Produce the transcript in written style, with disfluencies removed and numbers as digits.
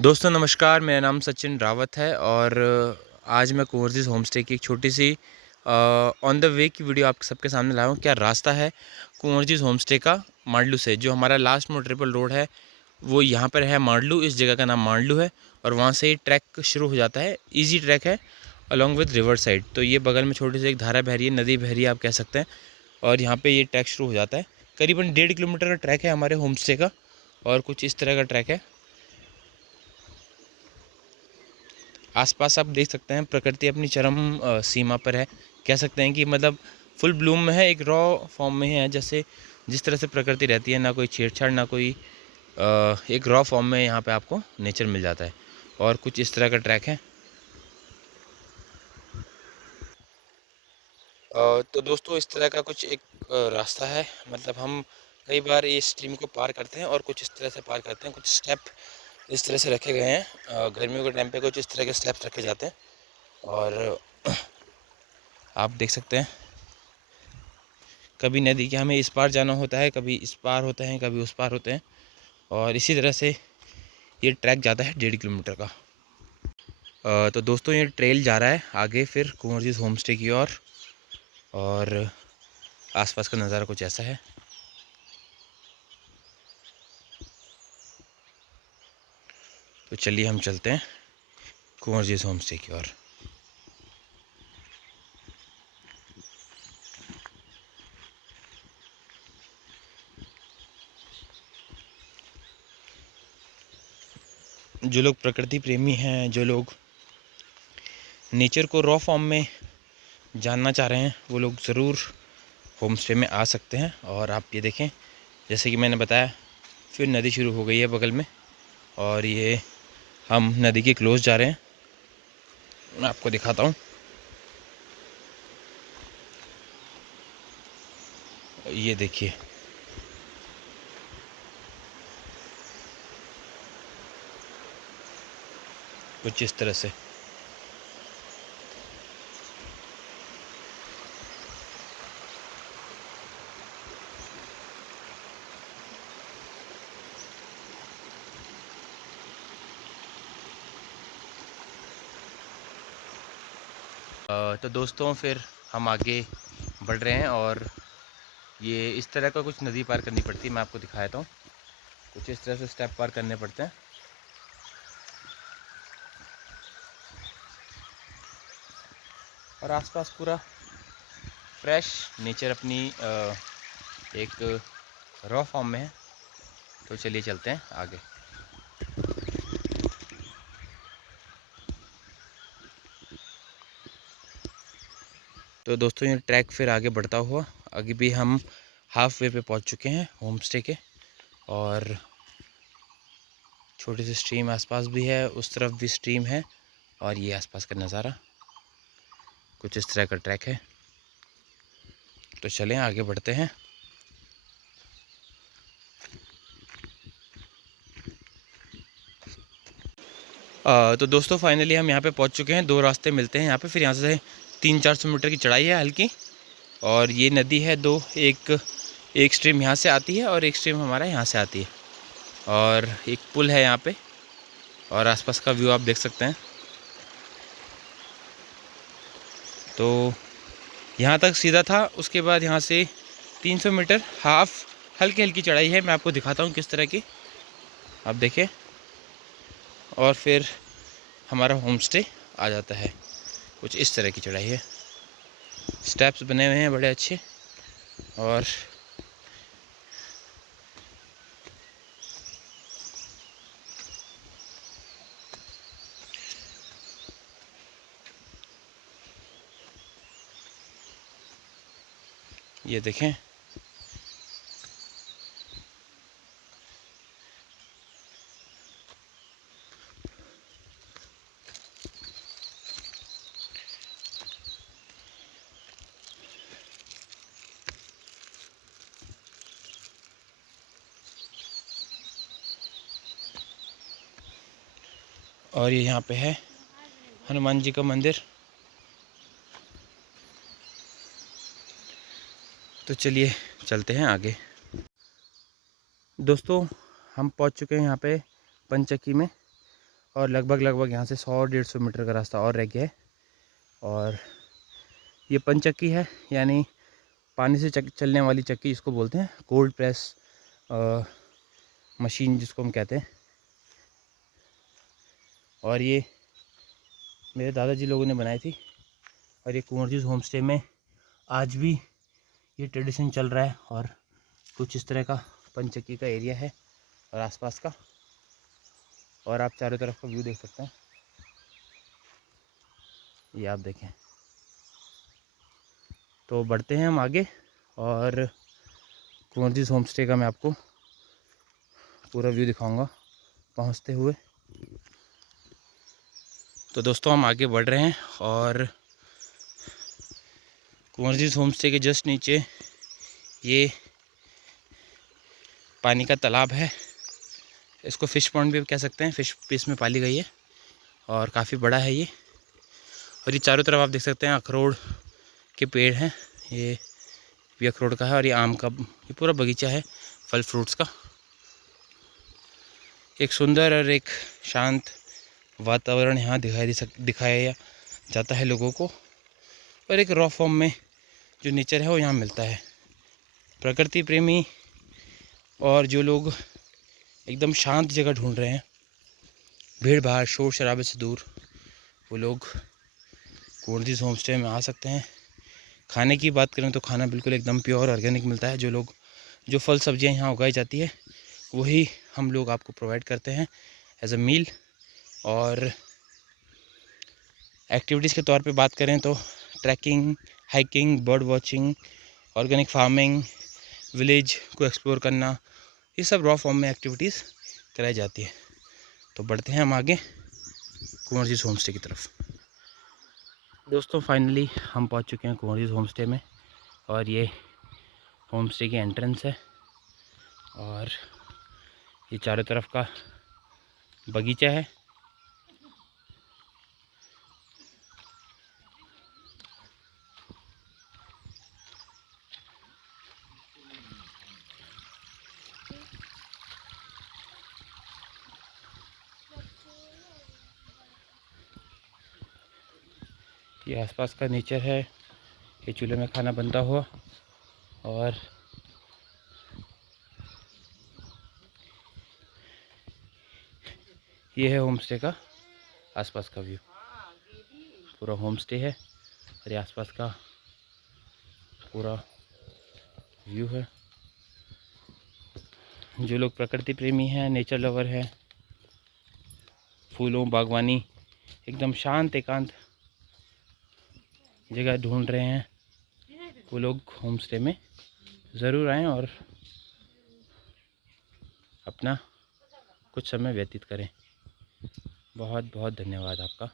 दोस्तों नमस्कार, मेरा नाम सचिन रावत है और आज मैं कुंवर होम स्टे की एक छोटी सी ऑन द वे की वीडियो आप सबके सामने लाया हूँ। क्या रास्ता है कुंवर होम स्टे का मांडलू से। जो हमारा लास्ट में ट्रिपल रोड है वो यहाँ पर है मांडलू, इस जगह का नाम मांडलू है और वहाँ से ही ट्रैक शुरू हो जाता है। ईजी ट्रैक है अलॉन्ग विद रिवर साइड। तो ये बगल में छोटी सी एक धारा बह रही है, नदी बह रही है आप कह सकते हैं, और यहाँ पर ये ट्रैक शुरू हो जाता है। करीबन 1.5 किलोमीटर का ट्रैक है हमारे होम स्टे का और कुछ इस तरह का ट्रैक है। आसपास आप देख सकते हैं प्रकृति अपनी चरम सीमा पर है। कह सकते हैं कि मतलब फुल ब्लूम में है, एक रॉ फॉर्म में है। जैसे जिस तरह से प्रकृति रहती है, ना कोई छेड़छाड़ ना कोई, एक रॉ फॉर्म में यहाँ पे आपको नेचर मिल जाता है। और कुछ इस तरह का ट्रैक है। तो दोस्तों इस तरह का कुछ एक रास्ता है। मतलब हम कई बार ये स्ट्रीम को पार करते हैं और कुछ इस तरह से पार करते हैं। कुछ स्टेप इस तरह से रखे गए हैं। गर्मियों के टाइम पे कुछ इस तरह के स्टेप्स रखे जाते हैं और आप देख सकते हैं कभी नदी के हमें इस पार जाना होता है, कभी इस पार होते हैं, कभी उस पार होते हैं, और इसी तरह से ये ट्रैक जाता है 1.5 किलोमीटर का। तो दोस्तों ये ट्रेल जा रहा है आगे फिर कुंवर होम स्टे की ओर, और आसपास का नज़ारा कुछ ऐसा है। तो चलिए हम चलते हैं कुंवर होम स्टे की ओर। जो लोग प्रकृति प्रेमी हैं, जो लोग नेचर को रॉ फॉर्म में जानना चाह रहे हैं, वो लोग ज़रूर होम स्टे में आ सकते हैं। और आप ये देखें, जैसे कि मैंने बताया, फिर नदी शुरू हो गई है बगल में और ये हम नदी के क्लोज जा रहे हैं। मैं आपको दिखाता हूँ। ये देखिए, कुछ इस तरह से। तो दोस्तों फिर हम आगे बढ़ रहे हैं और ये इस तरह का कुछ नदी पार करनी पड़ती है। मैं आपको दिखाता हूँ। कुछ इस तरह से स्टेप पार करने पड़ते हैं और आसपास पूरा फ्रेश नेचर अपनी एक रॉ फॉर्म में है। तो चलिए चलते हैं आगे। तो दोस्तों ये ट्रैक फिर आगे बढ़ता हुआ, आगे भी हम हाफ वे पे पहुंच चुके हैं होम स्टे के, और छोटी सी स्ट्रीम आसपास भी है, उस तरफ भी स्ट्रीम है, और ये आसपास का नज़ारा कुछ इस तरह का ट्रैक है। तो चलें आगे बढ़ते हैं। तो दोस्तों फाइनली हम यहाँ पे पहुँच चुके हैं। दो रास्ते मिलते हैं यहाँ पे, फिर यहाँ से 300-400 मीटर की चढ़ाई है हल्की, और ये नदी है दो, एक स्ट्रीम यहाँ से आती है और एक स्ट्रीम हमारा यहाँ से आती है, और एक पुल है यहाँ पे, और आसपास का व्यू आप देख सकते हैं। तो यहाँ तक सीधा था, उसके बाद यहाँ से 300 मीटर हाफ हल्की हल्की चढ़ाई है। मैं आपको दिखाता हूँ किस तरह की, आप देखें, और फिर हमारा होम स्टे आ जाता है। कुछ इस तरह की चढ़ाई है, स्टेप्स बने हुए हैं बड़े अच्छे, और ये देखें। और ये यहाँ पे है हनुमान जी का मंदिर। तो चलिए चलते हैं आगे। दोस्तों हम पहुँच चुके हैं यहाँ पे पंचक्की में, और लगभग यहाँ से 100-150 मीटर का रास्ता और रह गया है। और ये पंचक्की है, यानी पानी से चलने वाली चक्की जिसको बोलते हैं, कोल्ड प्रेस मशीन जिसको हम कहते हैं। और ये मेरे दादाजी लोगों ने बनाई थी। और ये कुंवर जी होम स्टे में आज भी ये ट्रेडिशन चल रहा है। और कुछ इस तरह का पंचक्की का एरिया है और आसपास का, और आप चारों तरफ का व्यू देख सकते हैं। ये आप देखें। तो बढ़ते हैं हम आगे और कुंवर जी होम स्टे का मैं आपको पूरा व्यू दिखाऊंगा पहुंचते हुए। तो दोस्तों हम आगे बढ़ रहे हैं और कुंवर जी होम स्टे के जस्ट नीचे ये पानी का तालाब है। इसको फ़िश पॉन्ड भी कह सकते हैं, फ़िश भी इसमें पाली गई है और काफ़ी बड़ा है ये। और ये चारों तरफ आप देख सकते हैं अखरोट के पेड़ हैं। ये भी अखरोट का है और ये आम का, ये पूरा बगीचा है फल फ्रूट्स का। एक सुंदर और एक शांत वातावरण यहाँ दिखाया जाता है लोगों को। और एक रॉ फॉर्म में जो नेचर है वो यहाँ मिलता है। प्रकृति प्रेमी और जो लोग एकदम शांत जगह ढूंढ रहे हैं, भीड़ भाड़ शोर शराबे से दूर, वो लोग कुंवर जी होम स्टे में आ सकते हैं। खाने की बात करें तो खाना बिल्कुल एकदम प्योर ऑर्गेनिक मिलता है। जो फल सब्जियां यहाँ उगाई जाती है वही हम लोग आपको प्रोवाइड करते हैं एज अ मील। और एक्टिविटीज़ के तौर पे बात करें तो trekking, hiking, bird watching, organic farming, village को एक्सप्लोर करना, ये सब रॉ फॉर्म में एक्टिविटीज़ कराई जाती है। तो बढ़ते हैं हम आगे कुंवर जी होम स्टे की तरफ। दोस्तों फाइनली हम पहुंच चुके हैं कुंवर जी होम स्टे में। और ये होम स्टे की एंट्रेंस है और ये चारों तरफ का बगीचा है। ये आसपास का नेचर है, ये चूल्हे में खाना बनता हुआ। और ये है होम स्टे का आसपास का व्यू। पूरा होम स्टे है और ये आसपास का पूरा व्यू है। जो लोग प्रकृति प्रेमी हैं, नेचर लवर हैं, फूलों बागवानी, एकदम शांत एकांत जगह ढूंढ रहे हैं, वो लोग होम स्टे में ज़रूर आएँ और अपना कुछ समय व्यतीत करें। बहुत बहुत धन्यवाद आपका।